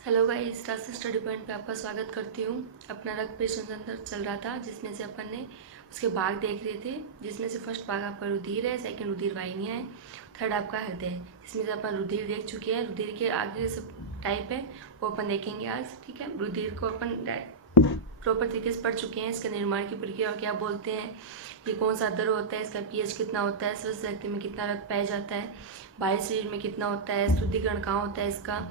Hello guys, राशि study point पे आपका स्वागत करती हूँ। अपना रक्त पेशेंट अंदर चल रहा था, जिसमें से अपन ने उसके भाग देख रहे थे। जिसमें से फर्स्ट भाग आपका रुधिर है, सेकंड रुधिर वाहिनियाँ है, थर्ड आपका हृदय है। इसमें से अपन रुधिर देख चुके हैं। रुधिर के आगे सब टाइप है वो अपन देखेंगे आज। ठीक है, रुधिर को अपन प्रॉपर तरीके से पढ़ चुके हैं। इसके निर्माण की प्रक्रिया क्या बोलते हैं, ये कौन सा दर होता है, इसका पीएच कितना होता है, स्वस्थ व्यक्ति में कितना रक्त पाया जाता है, बाह्य शरीर में कितना होता है, शुद्धिकरण कहाँ होता है, इसका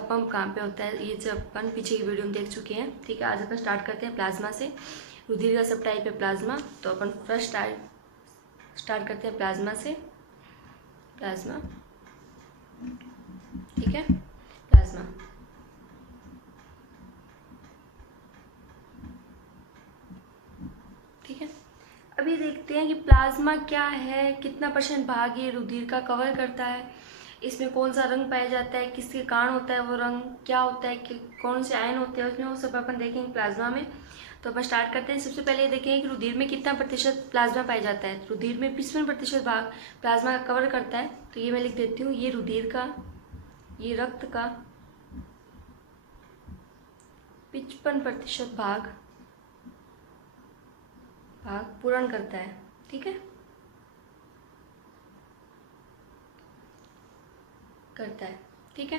पंप कहाँ पे होता है, ये सब अपन पीछे की वीडियो में देख चुके हैं। ठीक है, आज अपन स्टार्ट करते हैं प्लाज्मा से। रुधिर का सब टाइप है प्लाज्मा, तो अपन फर्स्ट स्टार्ट करते हैं प्लाज्मा से। प्लाज्मा, ठीक है, प्लाज्मा। ठीक है, अभी देखते हैं कि प्लाज्मा क्या है, कितना परसेंट भाग ये रुधिर का कवर करता है, इसमें कौन सा रंग पाया जाता है, किसके कारण होता है वो रंग, क्या होता है, कि कौन से आयन होते हैं उसमें, वो सब अपन देखेंगे प्लाज्मा में। तो अपन स्टार्ट करते हैं। सबसे पहले देखेंगे कि रुधिर में कितना प्रतिशत प्लाज्मा पाया जाता है। रुधिर में 55% भाग प्लाज्मा कवर करता है। तो ये मैं लिख देती हूँ, ये रुधिर का, ये रक्त का 55% भाग पूर्ण करता है। ठीक है, करता है। ठीक है,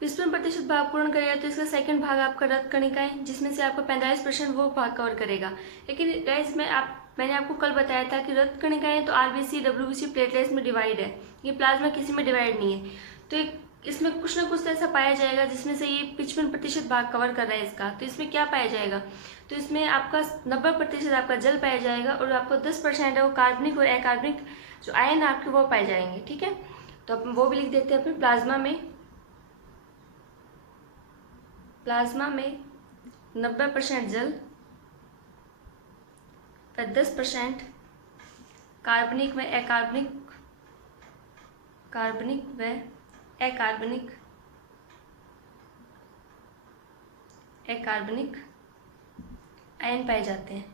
55% भाग पूर्ण करेगा तो इसका सेकंड भाग आपका रक्त कणिका है, जिसमें से आपका 45% वो भाग कवर करेगा। लेकिन गाइस मैंने आपको कल बताया था कि रक्त कणिकाएं तो आरबीसी, डब्ल्यूबीसी, प्लेटलेट्स में डिवाइड है। ये प्लाज्मा किसी में डिवाइड नहीं है। तो इसमें कुछ ना कुछ तो ऐसा पाया जाएगा जिसमें से ये 55% भाग कवर कर रहा है इसका। तो इसमें क्या पाया जाएगा, तो इसमें आपका 90% आपका जल पाया जाएगा और आपको 10% है वो कार्बनिक और अकार्बनिक जो आयन आपके वो पाए जाएंगे। ठीक है, तो अपन वो भी लिख देते हैं अपने प्लाज्मा में। प्लाज्मा में 90% जल व 10% कार्बनिक व अकार्बनिक, कार्बनिक व अकार्बनिक, अकार्बनिक आयन पाए जाते हैं।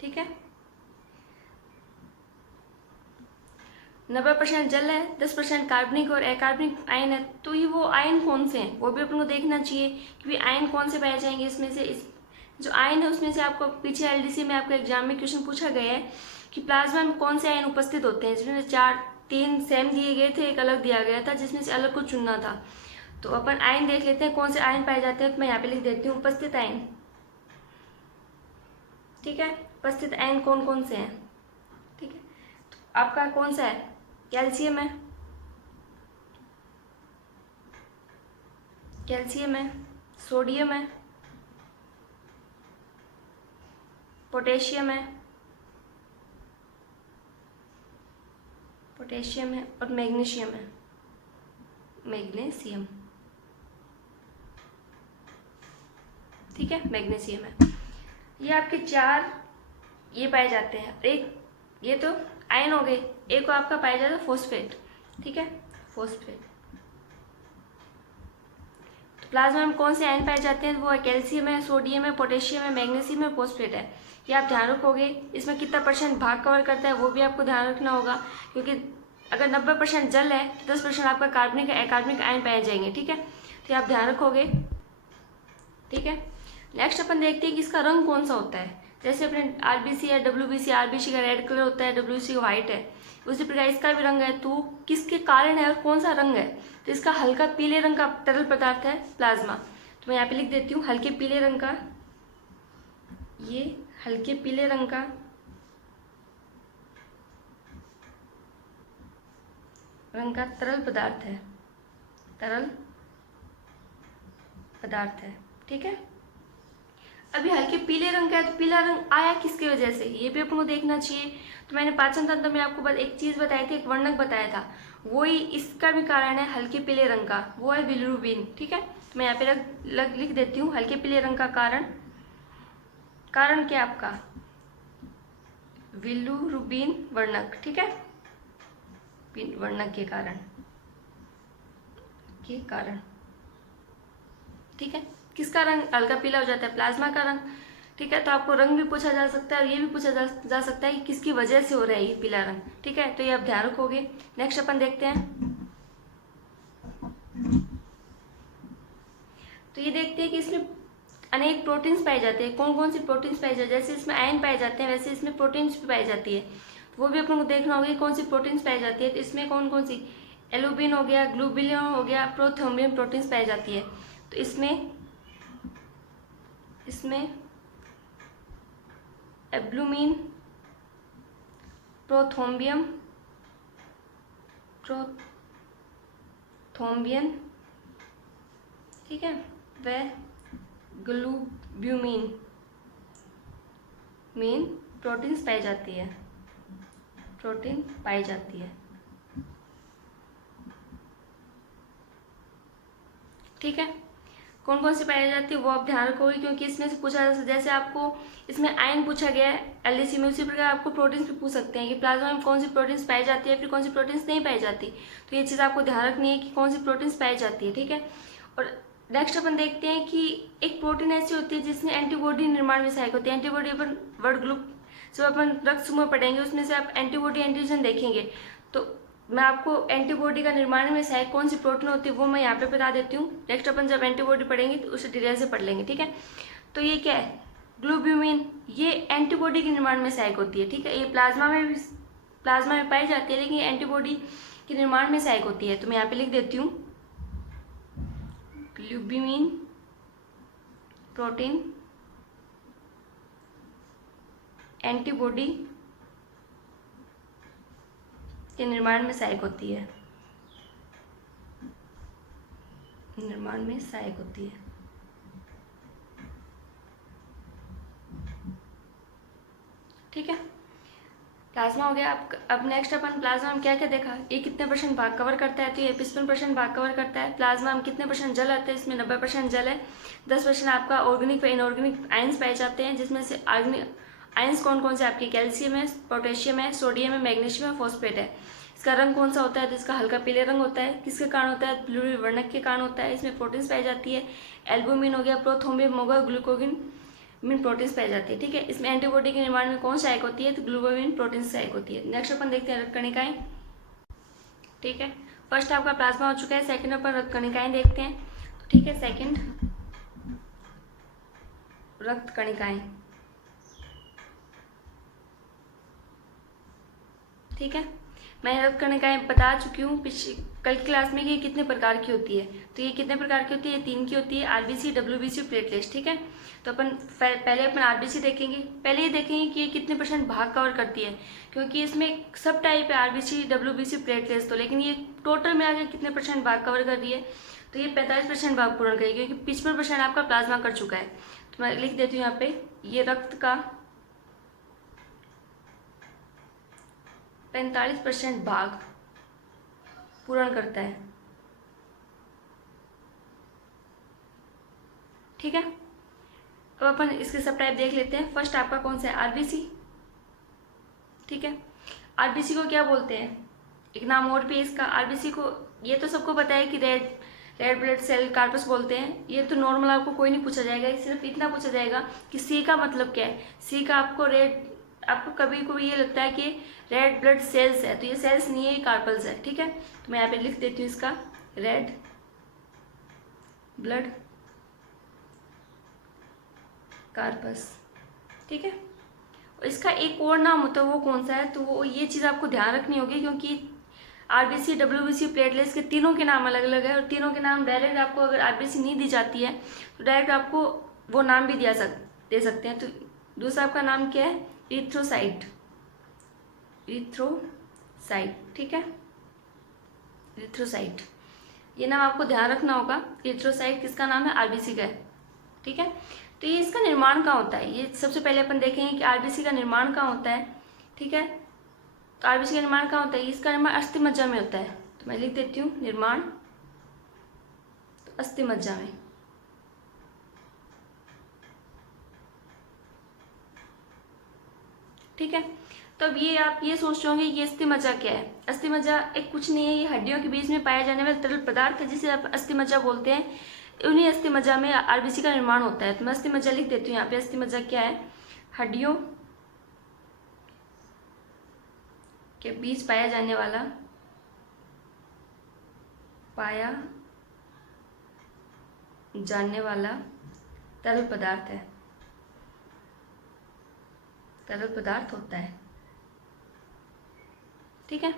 ठीक है, 90% जल है, 10% कार्बनिक और अकार्बनिक आयन है। तो ये वो आयन कौन से हैं वो भी अपन को देखना चाहिए कि आयन कौन से पाए जाएंगे। इसमें से इस जो आयन है उसमें से आपको पीछे एलडीसी में आपको एग्जाम में क्वेश्चन पूछा गया है कि प्लाज्मा में कौन से आयन उपस्थित होते हैं, जिसमें से 3 सेम दिए गए थे, एक अलग दिया गया था, जिसमें से अलग को चुनना था। तो अपन आयन देख लेते हैं कौन से आयन पाए जाते हैं। तो मैं यहाँ पे लिख देती हूँ उपस्थित आयन। ठीक है, उपस्थित आयन कौन कौन से हैं। ठीक है, तो आपका कौन सा है, कैल्शियम है, सोडियम है, पोटेशियम है और मैग्नीशियम है। ठीक है, मैग्नीशियम है। ये आपके 4 ये पाए जाते हैं। एक ये तो आयन हो गए, एक आपका पाया जाता है फॉस्फेट। ठीक है, फॉस्फेट। तो प्लाज्मा में कौन से आयन पाए जाते हैं, वो है कैल्शियम है, सोडियम है, पोटेशियम है, मैग्नीशियम है, फॉस्फेट है। ये आप ध्यान रखोगे। इसमें कितना % भाग कवर करता है वो भी आपको ध्यान रखना होगा, क्योंकि अगर 90% जल है तो 10% आपका कार्बनिक अकार्बनिक आयन पाए जाएंगे। ठीक है, तो आप ध्यान रखोगे। ठीक है, नेक्स्ट अपन देखते हैं कि इसका रंग कौन सा होता है। जैसे अपने आरबीसी है, डब्ल्यूबीसी, आरबीसी का रेड कलर होता है, डब्ल्यूसी का व्हाइट है, उसी प्रकार इसका भी रंग है। तो किसके कारण है और कौन सा रंग है, तो इसका हल्का पीले रंग का तरल पदार्थ है प्लाज्मा। तो मैं यहाँ पे लिख देती हूँ हल्के पीले रंग का, ये हल्के पीले रंग का तरल पदार्थ है। ठीक है, अभी हल्के पीले रंग का है, तो पीला रंग आया किसकी वजह से, ये भी अपन को देखना चाहिए। तो मैंने पाचन तंत्र में आपको बस एक चीज़ बताई थी, एक वर्णक बताया था, वही इसका भी कारण है हल्के पीले रंग का, वो है बिलिरुबिन। ठीक है, तो मैं यहाँ पे लिख देती हूँ हल्के पीले रंग का कारण क्या आपका, बिलिरुबिन वर्णक। ठीक है, वर्णक के कारण ठीक है, किसका रंग हल्का पीला हो जाता है, प्लाज्मा का रंग। ठीक है, तो आपको रंग भी पूछा जा सकता है और ये भी पूछा जा सकता है कि किसकी वजह से हो रहा है ये पीला रंग। ठीक है, तो ये आप ध्यान रखोगे। नेक्स्ट अपन देखते हैं तो ये देखते हैं कि इसमें अनेक प्रोटीन्स पाए जाते हैं। कौन कौन सी प्रोटीन्स पाए जाते हैं? जैसे इसमें आयन पाए जाते हैं वैसे इसमें प्रोटीन्स भी पाई जाती है, तो वो भी अपन को देखना होगा कौन सी प्रोटीन्स पाई जाती है। तो इसमें कौन कौन सी, एल्बुमिन हो गया, ग्लोबुलिन हो गया, प्रोथ्रोम्बियम प्रोटीन्स पाई जाती है। तो इसमें एल्बुमिन, प्रोथ्रोम्बियम, ठीक है, वह ग्लोब्यूमिन प्रोटीन्स पाई जाती है, प्रोटीन पाई जाती है। ठीक है, कौन कौन सी पाई जाती है वो आप ध्यान रखोगे, क्योंकि इसमें से पूछा जैसे आपको इसमें आयन पूछा गया है एलडीसी में, उसी प्रकार आपको प्रोटीन्स भी पूछ सकते हैं कि प्लाज्मा में कौन सी प्रोटीन्स पाई जाती है, फिर कौन सी प्रोटीन्स नहीं पाई जाती। तो ये चीज़ आपको ध्यान रखनी है कि कौन सी प्रोटीन्स पाई जाती है। ठीक है, और नेक्स्ट अपन देखते हैं कि एक प्रोटीन ऐसी होती है जिसमें एंटीबॉडी निर्माण में सहायक होती है। एंटीबॉडी अपन ब्लड ग्रुप जब अपन रक्त समूह पढ़ेंगे उसमें से आप एंटीबॉडी एंटीजन देखेंगे, तो मैं आपको एंटीबॉडी का निर्माण में सहायक कौन सी प्रोटीन होती है वो मैं यहाँ पे बता देती हूँ। नेक्स्ट अपन जब एंटीबॉडी पढ़ेंगे तो उसे डिटेल से पढ़ लेंगे। ठीक है, तो ये क्या है, ग्लोब्यूमिन, ये एंटीबॉडी के निर्माण में सहायक होती है। ठीक है, ये प्लाज्मा में पाई जाती है, लेकिन ये एंटीबॉडी के निर्माण में सहायक होती है। तो मैं यहाँ पे लिख देती हूँ ग्लोब्यूमिन प्रोटीन एंटीबॉडी के निर्माण में सहायक होती है, निर्माण में सहायक होती है। ठीक है, प्लाज्मा हो गया। अब नेक्स्ट अपन प्लाज्मा में क्या क्या देखा, ये कितने परसेंट भाग कवर करता है, तो ये 55% भाग कवर करता है। प्लाज्मा में कितने परसेंट जल आता है, इसमें 90% जल है। 10% आपका ऑर्गेनिक व इनऑर्गेनिक आयंस पाए जाते हैं, जिसमें से आयंस कौन कौन से आपके कैल्शियम है, पोटेशियम है, सोडियम है, मैग्नीशियम है, फॉस्फेट है। इसका रंग कौन सा होता है, तो इसका हल्का पीले रंग होता है। किसके कारण होता है, ब्लू वर्णक के कारण होता है। इसमें प्रोटीन्स पाई जाती है, एल्बुमिन हो गया, प्रोथ्रोम्बियम हो गया, ग्लूकोगिन प्रोटीन्स पाई जाती है। ठीक है, इसमें एंटीबॉडी के निर्माण में कौन सहायक होती है, तो ग्लूकोगिन प्रोटीन सहायक होती है। नेक्स्ट अपन देखते हैं रक्त कणिकाएं। ठीक है, फर्स्ट आपका प्लाज्मा हो चुका है, सेकंड अपन रक्त कणिकाएं देखते हैं। तो ठीक है, सेकंड रक्त कणिकाएं। ठीक है, मैं रक्त कणिकाएं बता चुकी हूँ कल की क्लास में कि ये कितने प्रकार की होती है। तो ये कितने प्रकार की होती है, 3 की होती है, आरबीसी, डब्ल्यूबीसी, प्लेटलेट्स। ठीक है, तो अपन पहले अपन आरबीसी देखेंगे। पहले ये देखेंगे कि ये कितने परसेंट भाग कवर करती है, क्योंकि इसमें सब टाइप है, आरबीसी, डब्ल्यूबीसी, प्लेटलेट्स। तो लेकिन ये टोटल में आगे कितने परसेंट भाग कवर कर रही है, तो ये 45% भाग पूर्ण करेगी, क्योंकि 55% आपका प्लाज्मा कर चुका है। तो मैं लिख देती हूँ यहाँ पे, ये रक्त का 45% भाग पूर्ण करता है। ठीक है, अब अपन इसके सब टाइप देख लेते हैं। फर्स्ट आपका कौन सा है, आरबीसी। ठीक है, आरबीसी को क्या बोलते हैं, एक नाम और भी है इसका आरबीसी को। ये तो सबको पता है कि रेड ब्लड सेल कार्पस बोलते हैं। ये तो नॉर्मल आपको कोई नहीं पूछा जाएगा, सिर्फ इतना पूछा जाएगा कि सी का मतलब क्या है। सी का आपको कभी कभी ये लगता है कि रेड ब्लड सेल्स है, तो ये सेल्स नहीं है, ये कार्पल्स है। ठीक है, तो मैं यहाँ पे लिख देती हूँ इसका रेड ब्लड कार्पस। ठीक है, और इसका एक और नाम होता है, वो कौन सा है, तो वो ये चीज़ आपको ध्यान रखनी होगी, क्योंकि आरबीसी, डब्ल्यूबीसी, प्लेटलेट्स के तीनों के नाम अलग अलग है, और तीनों के नाम डायरेक्ट आपको अगर आरबीसी नहीं दी जाती है तो डायरेक्ट आपको वो नाम भी दे सकते हैं। तो दूसरा आपका नाम क्या है, इरिथ्रोसाइट। ठीक है, इरिथ्रोसाइट, ये नाम आपको ध्यान रखना होगा। इरिथ्रोसाइट किसका नाम है, आरबीसी का है। ठीक है, तो ये इसका निर्माण कहाँ होता है, ये सबसे पहले अपन देखेंगे कि आरबीसी का निर्माण कहाँ होता है। ठीक है, तो आरबीसी का निर्माण कहाँ होता है, इसका निर्माण अस्थि मज्जा में होता है। तो मैं लिख देती हूँ निर्माण तो अस्थि मज्जा में। ठीक है, तो अब ये आप ये सोच रहे होंगे कि अस्थि मज्जा क्या है। अस्थि मज्जा एक कुछ नहीं है, ये हड्डियों के बीच में पाया जाने वाला तरल पदार्थ है, जिसे आप अस्थि मज्जा बोलते हैं। उन्हीं अस्थि मज्जा में आरबीसी का निर्माण होता है। तो मैं अस्थि मज्जा लिख देती हूँ यहाँ पे। अस्थि मज्जा क्या है, हड्डियों के बीच पाया जानने वाला तरल पदार्थ है, तरल पदार्थ होता है। ठीक है,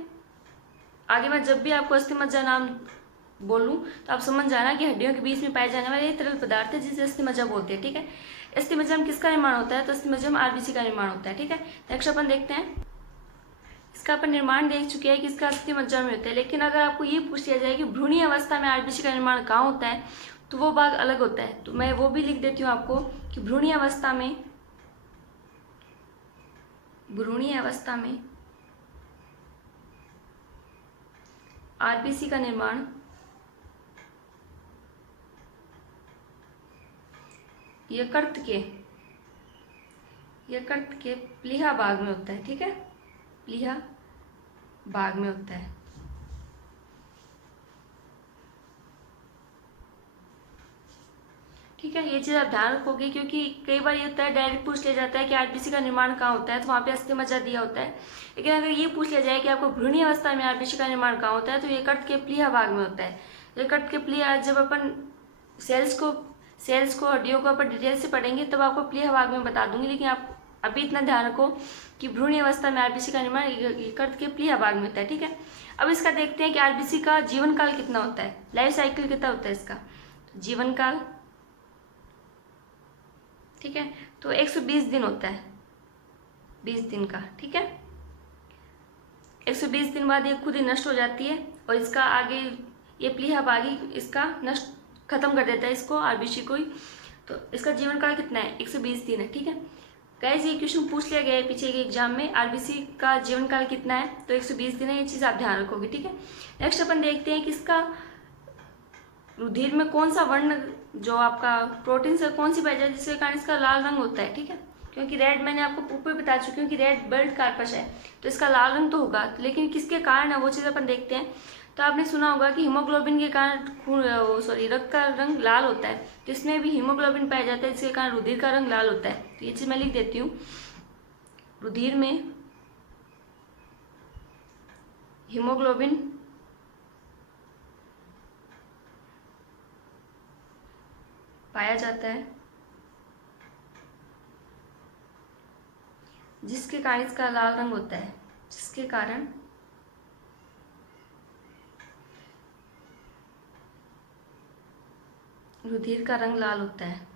आगे मैं जब भी आपको अस्थिमज्जा नाम बोलूं तो आप समझ जाना कि हड्डियों के बीच में पाए जाने वाले तरल पदार्थ है जिसे अस्थिमज्जा बोलते हैं। ठीक है, अस्थिमज्जा में किसका निर्माण होता है? तो अस्थिमज्जा में आरबीसी का निर्माण होता है। ठीक है, नेक्स्ट अपन देखते हैं। इसका अपन निर्माण देख चुके हैं कि इसका अस्थिमज्जा में होता है, लेकिन अगर आपको ये पूछ लिया जाए कि भ्रूणीय अवस्था में आरबीसी का निर्माण कहाँ होता है तो वो भाग अलग होता है। तो मैं वो भी लिख देती हूँ आपको कि भ्रूणीय अवस्था में आरबीसी का निर्माण यकृत के प्लीहा भाग में होता है। ठीक है, प्लीहा भाग में होता है। ठीक है, ये चीज़ आप ध्यान रखोगे क्योंकि कई बार ये होता है डायरेक्ट पूछ लिया जाता है कि आरबीसी का निर्माण कहाँ होता है तो वहाँ पे अस्थिमज्जा दिया होता है। लेकिन अगर ये पूछ लिया जाए कि आपको भ्रूणीय अवस्था में आरबीसी का निर्माण कहाँ होता है तो यकृत के प्लीहा भाग में होता है। यकृत के प्लीहा, जब अपन सेल्स को हड्डियों को अपन डिटेल से पढ़ेंगे तब आपको प्लीहा भाग में बता दूंगी, लेकिन आप अभी इतना ध्यान रखो कि भ्रूणीय अवस्था में आरबीसी का निर्माण यकृत के प्लीहा भाग में होता है। ठीक है, अब इसका देखते हैं कि आरबीसी का जीवन काल कितना होता है, लाइफ साइकिल कितना होता है इसका जीवन काल। ठीक है, तो 120 दिन होता है, 20 दिन का। ठीक है, 120 दिन बाद ये खुद ही नष्ट हो जाती है और इसका आगे ये प्लीहा भाग ही इसका नष्ट खत्म कर देता है इसको, आरबीसी को ही। तो इसका जीवन काल कितना है? 120 दिन है। ठीक है गाइस, ये क्वेश्चन पूछ लिया गया है पीछे के एग्जाम में, आरबीसी का जीवन काल कितना है तो 120 दिन है। ये चीज़ आप ध्यान रखोगे। ठीक है, नेक्स्ट अपन देखते हैं कि इसका रुधिर में कौन सा वर्ण जो आपका प्रोटीन से कौन सी पाई जाती है जिसके कारण इसका लाल रंग होता है। ठीक है, क्योंकि रेड मैंने आपको ऊपर बता चुकी हूँ कि रेड ब्लड कार्पस है तो इसका लाल रंग तो होगा, लेकिन किसके कारण है वो चीज़ अपन देखते हैं। तो आपने सुना होगा कि हीमोग्लोबिन के कारण रक्त का रंग लाल होता है, तो इसमें भी हीमोग्लोबिन पाया जाता है जिसके कारण रुधिर का रंग लाल होता है। तो ये चीज़ मैं लिख देती हूँ, रुधिर में हीमोग्लोबिन पाया जाता है जिसके कारण इसका लाल रंग होता है, जिसके कारण रुधिर का रंग लाल होता है।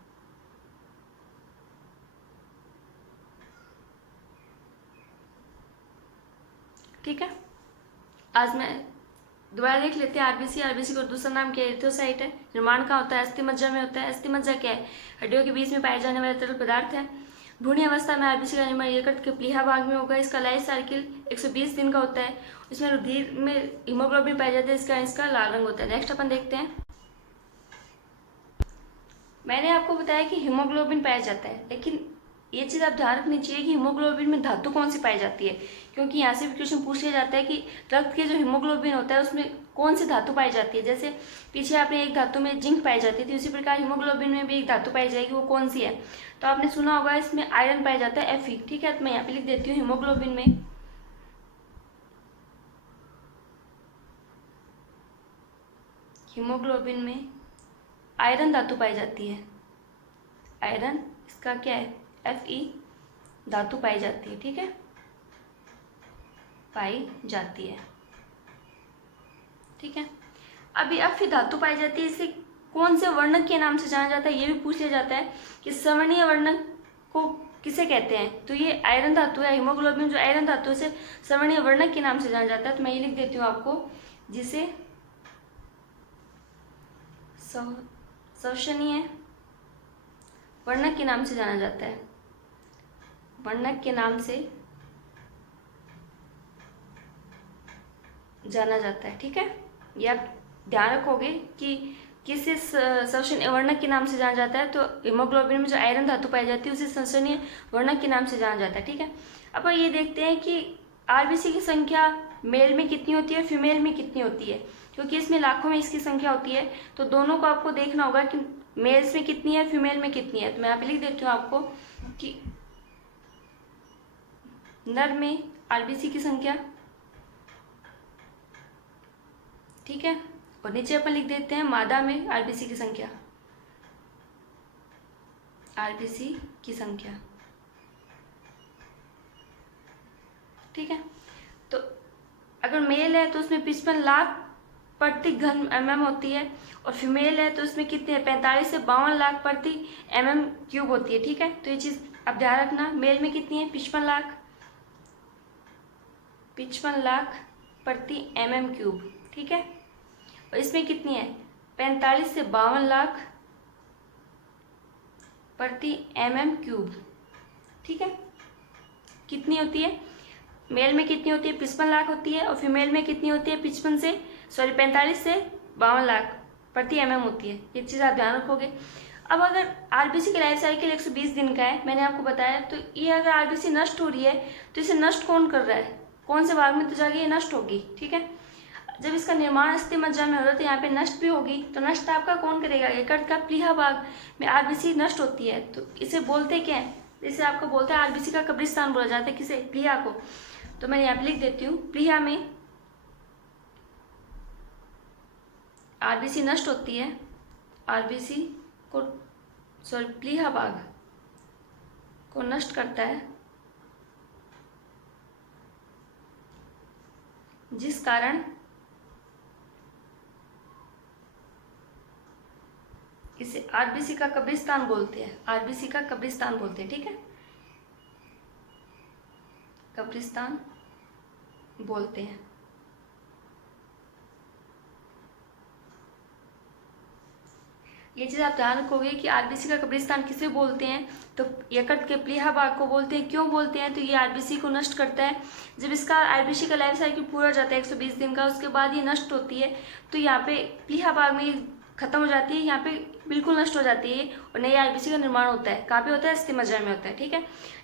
ठीक है, आज मैं दोबारा देख लेते हैं आरबीसी का दूसरा नाम क्या है? एरिथ्रोसाइट है। निर्माण कहाँ होता है? अस्थिमज्जा में होता है। अस्थिमज्जा क्या है? हड्डियों के बीच में पाए जाने वाला तरल पदार्थ है। भ्रूणीय अवस्था में आरबीसी का निर्माण यकृत के प्लीहा भाग में होगा। इसका लाइफ साइकिल 120 दिन का होता है। इसमें रुधिर में हीमोग्लोबिन पाया जाता है, इसका लाल रंग होता है। नेक्स्ट अपन देखते हैं, मैंने आपको बताया कि हीमोग्लोबिन पाया जाता है, लेकिन ये चीज़ आप ध्यान रखनी चाहिए कि हीमोग्लोबिन में धातु कौन सी पाई जाती है, क्योंकि यहाँ से भी क्वेश्चन पूछ लिया जाता है कि रक्त के जो हीमोग्लोबिन होता है उसमें कौन सी धातु पाई जाती है। जैसे पीछे आपने एक धातु में जिंक पाई जाती थी, उसी प्रकार हीमोग्लोबिन में भी एक धातु पाई जाएगी, वो कौन सी है? तो आपने सुना होगा इसमें आयरन पाया जाता है, Fe। ठीक है, तो मैं यहाँ पे लिख देती हूँ हीमोग्लोबिन में आयरन धातु पाई जाती है। आयरन इसका क्या है? Fe धातु पाई जाती है। ठीक है, पाई जाती है। ठीक है, अभी Fe धातु पाई जाती है, इसे कौन से वर्णक के नाम से जाना जाता है ये भी पूछ लिया जाता है कि सवर्णीय वर्णक को किसे कहते हैं। तो ये आयरन धातु है, हीमोग्लोबिन जो आयरन धातु है इसे सवर्णीय वर्णक के नाम से जाना जाता है। तो मैं ये लिख देती हूँ आपको, जिसे सवर्णीय वर्णक के नाम से जाना जाता है। वर्णक के नाम से जाना जाता है। ठीक है, ये आप ध्यान रखोगे कि किसे सवर्णीय वर्णक के नाम से जाना जाता है। तो हीमोग्लोबिन में जो आयरन धातु पाई जाती है उसे सवर्णीय वर्णक के नाम से जाना जाता है। ठीक है, अब ये देखते हैं कि आरबीसी की संख्या मेल में कितनी होती है, फीमेल में कितनी होती है, क्योंकि इसमें लाखों में इसकी संख्या होती है। तो दोनों को आपको देखना होगा कि मेल्स में कितनी है, फीमेल में कितनी है। तो मैं यहाँ पे लिख देती हूँ आपको कि नर में आरबीसी की संख्या, ठीक है, और नीचे अपन लिख देते हैं मादा में आरबीसी की संख्या। आरबीसी की संख्या। ठीक है, तो अगर मेल है तो उसमें 55 लाख प्रति घन mm होती है, और फीमेल है तो उसमें कितने 45 से 52 लाख प्रति mm क्यूब होती है। ठीक है, तो ये चीज़ अब ध्यान रखना, मेल में कितनी है 55 लाख प्रति mm क्यूब। ठीक है, और इसमें कितनी है 45 से 52 लाख प्रति mm क्यूब। ठीक है, कितनी होती है, मेल में कितनी होती है 55 लाख होती है, और फीमेल में कितनी होती है 45 से 52 लाख प्रति mm होती है। ये चीज़ आप ध्यान रखोगे। अब अगर आरबीसी की लाइफ साइकिल 120 दिन का है, मैंने आपको बताया, तो ये अगर आरबीसी नष्ट हो रही है तो इसे नष्ट कौन कर रहा है, कौन से भाग में तो जाके ये नष्ट होगी। ठीक है, जब इसका निर्माण अस्थि मज्जा में हो रहा है तो यहाँ पे नष्ट भी होगी, तो नष्ट आपका कौन करेगा, यकृत का प्लीहा भाग में आरबीसी नष्ट होती है, तो इसे बोलते क्या है, इसे आपको बोलते हैं आरबीसी का कब्रिस्तान बोला जाता है। किसे, प्लीहा को। तो मैं यहाँ पे लिख देती हूँ, प्लीहा में आरबीसी नष्ट होती है, आरबीसी को प्लीहा भाग को नष्ट करता है, जिस कारण इसे आरबीसी का कब्रिस्तान बोलते हैं, आरबीसी का कब्रिस्तान बोलते हैं। ठीक है, कब्रिस्तान बोलते हैं। ये चीज़ आप ध्यान रखोगे कि आरबीसी का कब्रिस्तान किसे बोलते हैं, तो यकृत के प्लीहा भाग को बोलते हैं। क्यों बोलते हैं, तो ये आरबीसी को नष्ट करता है। जब इसका आरबीसी का लाइफ साइकिल पूरा हो जाता है 120 दिन का, उसके बाद ये नष्ट होती है, तो यहाँ पे प्लीहा भाग में खत्म हो जाती है, यहाँ पे बिल्कुल नष्ट हो जाती है, और नई आरबीसी का निर्माण होता है। कहाँ पे होता है, अस्थि मज्जा में होता है। ठीक है,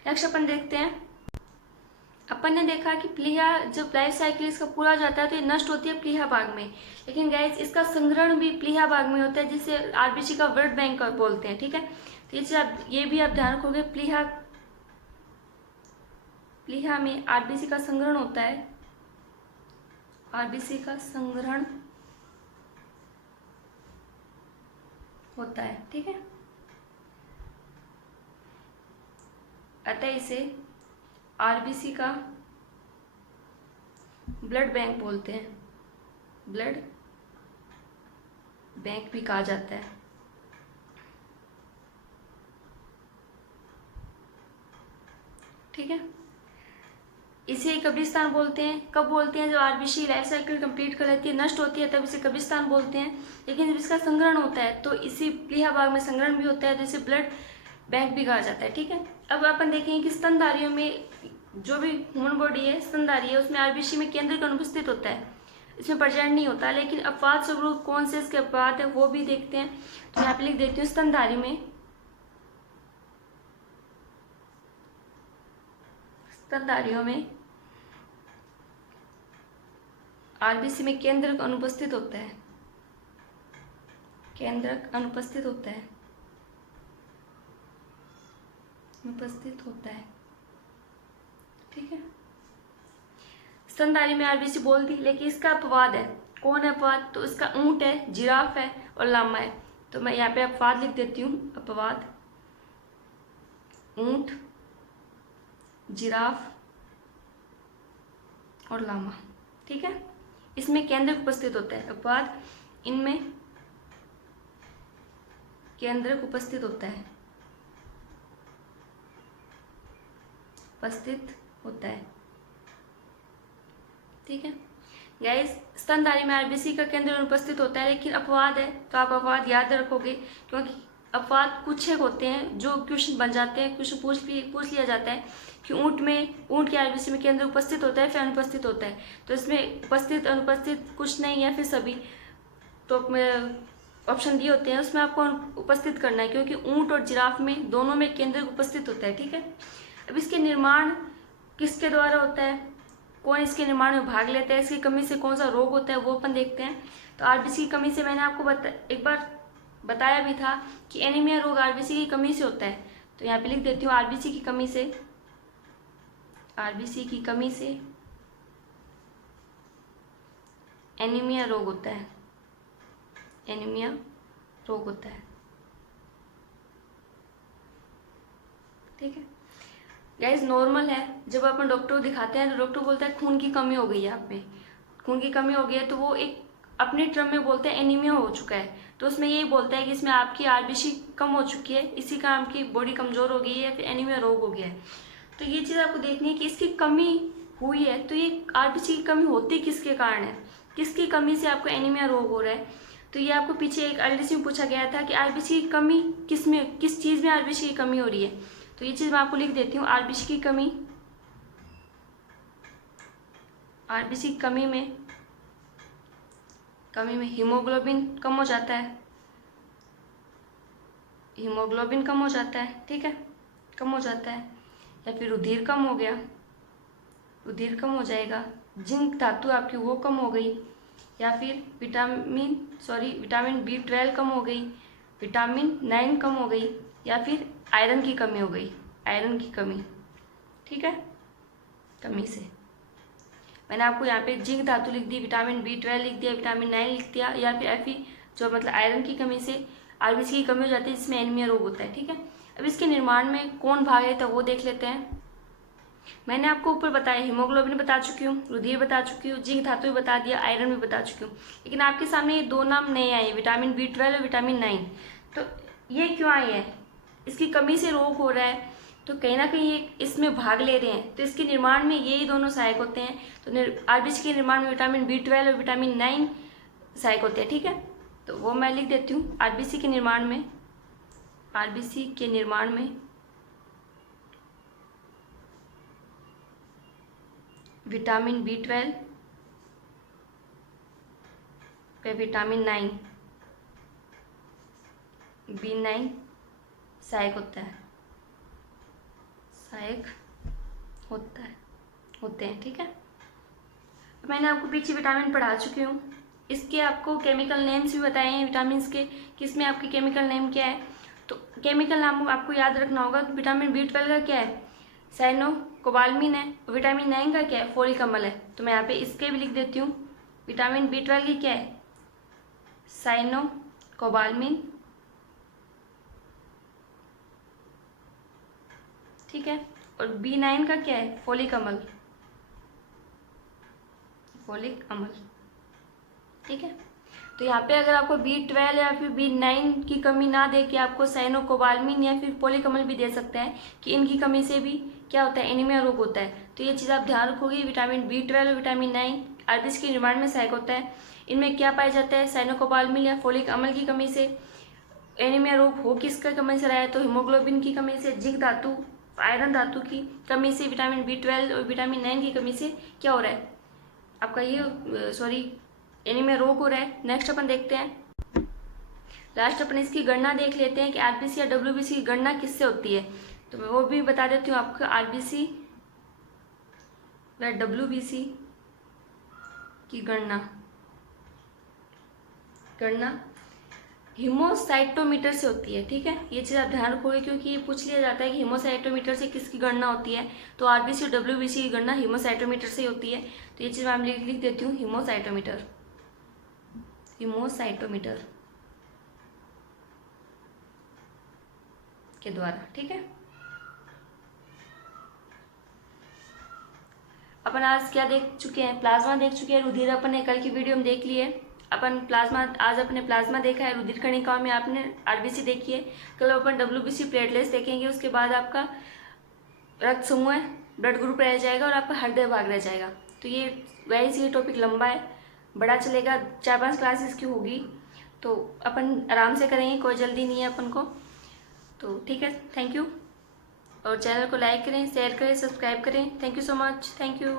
नेक्स्ट अपन देखते हैं, अपन ने देखा कि प्लीहा जब लाइफ साइकिल इसका पूरा हो जाता है तो ये नष्ट होती है प्लीहा भाग में, लेकिन गाइस इसका संग्रहण भी प्लीहा भाग में होता है, जिसे आरबीसी का ब्लड बैंक बोलते हैं। ठीक है, तो ये भी आप ध्यान रखोगे, प्लीहा में आरबीसी का संग्रहण होता है, आरबीसी का संग्रहण होता है। ठीक है, अतः इसे आरबीसी का ब्लड बैंक बोलते हैं, ब्लड बैंक भी कहा जाता है। ठीक है, इसे कब्रिस्तान बोलते हैं। कब बोलते हैं, जब आरबीसी लाइफ साइकिल कंप्लीट कर लेती है, नष्ट होती है, तब इसे कब्रिस्तान बोलते हैं। लेकिन जब इसका संग्रहण होता है तो इसी प्लीहा भाग में संग्रहण भी होता है, तो इसे ब्लड बैंक भी कहा जाता है। ठीक है, अब अपन देखेंगे कि स्तनधारियों में जो भी ह्यूमन बॉडी है, स्तनधारी है, उसमें आरबीसी में केंद्र का अनुपस्थित होता है, इसमें प्रजनन नहीं होता। लेकिन अपवाद स्वरूप कौन से इसके अपवाद है वो भी देखते हैं, तो यहाँ पे लिख देती हूँ, स्तनधारियों में आरबीसी में केंद्रक अनुपस्थित होता है, केंद्रक अनुपस्थित होता है, उपस्थित होता है। ठीक है, स्तनधारी में आरबीसी बोल दी, लेकिन इसका अपवाद है, कौन है अपवाद, तो इसका ऊंट है, जिराफ है और लामा है। तो मैं यहाँ पे अपवाद लिख देती हूँ, अपवाद ऊंट, जिराफ और लामा। ठीक है, इसमें केंद्रक उपस्थित होता है, अपवाद इनमें केंद्रक उपस्थित होता है, उपस्थित होता है। ठीक है गाइस, स्तनधारी में आरबीसी का केंद्र अनुपस्थित होता है, लेकिन अपवाद है, तो आप अपवाद याद रखोगे, क्योंकि अपवाद कुछ एक होते हैं जो क्वेश्चन बन जाते हैं, क्वेश्चन पूछ लिया जाता है कि ऊंट के आरबीसी में केंद्र उपस्थित होता है फिर अनुपस्थित होता है, तो इसमें उपस्थित अनुपस्थित कुछ नहीं है, फिर सभी, तो ऑप्शन दिए होते हैं उसमें आपको उपस्थित करना है, क्योंकि ऊंट और जिराफ में दोनों में केंद्र उपस्थित होता है। ठीक है, अब इसके निर्माण किसके द्वारा होता है, कौन इसके निर्माण में भाग लेता है, इसकी कमी से कौन सा रोग होता है, वो अपन देखते हैं। तो आरबीसी की कमी से मैंने आपको एक बार बताया भी था कि एनीमिया रोग आरबीसी की कमी से होता है, तो यहाँ पे लिख देती हूँ, आरबीसी की कमी से एनीमिया रोग होता है, एनीमिया रोग होता है। ठीक है गाइज, नॉर्मल है। जब अपन डॉक्टर को दिखाते हैं तो डॉक्टर बोलता है खून की कमी हो गई है, आप में खून की कमी हो गई है, तो वो एक अपने टर्म में बोलते हैं एनीमिया हो चुका है। तो उसमें यही बोलता है कि इसमें आपकी आरबीसी कम हो चुकी है, इसी का आपकी बॉडी कमज़ोर हो गई है, फिर एनीमिया रोग हो गया है। तो ये चीज़ आपको देखनी है कि इसकी कमी हुई है, तो ये आरबीसी की कमी होती किसके कारण है, किसकी कमी से आपको एनीमिया रोग हो रहा है। तो ये आपको पीछे एक एलडीसी में पूछा गया था कि आरबीसी की कमी किस चीज़ में आरबीसी की कमी हो रही है। तो ये चीज़ मैं आपको लिख देती हूँ, आरबीसी की कमी, आरबीसी की कमी में हीमोग्लोबिन कम हो जाता है, हीमोग्लोबिन कम हो जाता है, ठीक है, कम हो जाता है। या फिर रुधिर कम हो गया, रुधिर कम हो जाएगा, जिंक धातु आपकी वो कम हो गई, या फिर विटामिन B12 कम हो गई, विटामिन 9 कम हो गई, या फिर आयरन की कमी हो गई, आयरन की कमी, ठीक है, कमी से। मैंने आपको यहाँ पे जिंक धातु लिख दी, विटामिन B12 लिख दिया, विटामिन 9 लिख दिया, या फिर Fe जो मतलब आयरन की कमी से आरबीसी की कमी हो जाती है, जिसमें एनीमिया रोग होता है, ठीक है। अब इसके निर्माण में कौन भाग लेता है वो देख लेते हैं। मैंने आपको ऊपर बताया, हीमोग्लोबिन बता चुकी हूँ, रुधिर बता चुकी हूँ, जिंक धातु भी बता दिया, आयरन भी बता चुकी हूँ। लेकिन आपके सामने ये दो नाम नए आए, विटामिन B12 और विटामिन 9। तो ये क्यों आए हैं, इसकी कमी से रोग हो रहा है, तो कहीं ना कहीं ये इसमें भाग ले रहे हैं, तो इसके निर्माण में यही दोनों सहायक होते हैं। तो आरबीसी के निर्माण में विटामिन B12 और विटामिन 9 सहायक होते हैं, ठीक है। तो वो मैं लिख देती हूँ, आरबीसी के निर्माण में विटामिन B12 पे विटामिन 9 B9 सहायक होता है, होते हैं, ठीक है। मैंने आपको पीछे विटामिन पढ़ा चुकी हूँ, इसके आपको केमिकल नेम्स भी बताए हैं विटामिन के, किसमें आपके केमिकल नेम क्या है। तो केमिकल नाम आपको याद रखना होगा। तो विटामिन B12 का क्या है, साइनोकोबाल्मिन है। विटामिन 9 का क्या है, फोलिक अम्ल है। तो मैं यहाँ पे इसके भी लिख देती हूँ, विटामिन B12 की क्या है, साइनोकोबाल्मिन, ठीक है। और B9 का क्या है, फोलिक अम्ल, ठीक है। तो यहाँ पे अगर आपको B12 या फिर B9 की कमी ना दे के आपको साइनोकोबाल्मिन या फिर फोलिक अम्ल भी दे सकता है कि इनकी कमी से भी क्या होता है, एनीमिया रोग होता है। तो ये चीज़ आप ध्यान रखोगे, विटामिन B12 और विटामिन 9 आरबीसी के निर्माण में सहायक होता है। इनमें क्या पाया जाता है, साइनोकोबाल्मिन या फोलिक अम्ल की कमी से एनीमिया रोग हो किसका कमी से रहा है, तो हीमोग्लोबिन की कमी से, जिंक धातु, आयरन धातु की कमी से, विटामिन B12 और विटामिन 9 की कमी से क्या हो रहा है, आपका ये एनीमिया रोग हो रहा है। नेक्स्ट अपन देखते हैं, लास्ट अपन इसकी गणना देख लेते हैं कि आरबीसी या डब्ल्यूबीसी की गणना किससे होती है। तो मैं वो भी बता देती हूँ आपको, आरबीसी या डब्ल्यूबीसी की गणना हीमोसाइटोमीटर से होती है, ठीक है। ये चीज़ आप ध्यान रखोगे क्योंकि ये पूछ लिया जाता है कि हीमोसाइटोमीटर से किसकी गणना होती है। तो आरबीसी और डब्ल्यूबीसी की गणना हीमोसाइटोमीटर से ही होती है। तो ये चीज़ मैं लिख देती हूँ, हीमोसाइटोमीटर के द्वारा, ठीक है। अपन आज क्या देख चुके हैं, प्लाज्मा देख चुके हैं, रुधिर अपन ने कल की वीडियो में देख लिए। अपन आज अपने प्लाज्मा देखा है, रुधिर कणिकाओं में आपने आरबीसी देखी है। कल अपन डब्ल्यूबीसी प्लेटलेट्स देखेंगे, उसके बाद आपका रक्त समूह है, ब्लड ग्रुप रह जाएगा और आपका हृदय भाग रह जाएगा। तो ये वैसे ये टॉपिक लंबा है, बड़ा चलेगा, 4-5 क्लासेस की होगी, तो अपन आराम से करेंगे, कोई जल्दी नहीं है अपन को। तो ठीक है, थैंक यू। और चैनल को लाइक करें, शेयर करें, सब्सक्राइब करें। Thank you so much, thank you.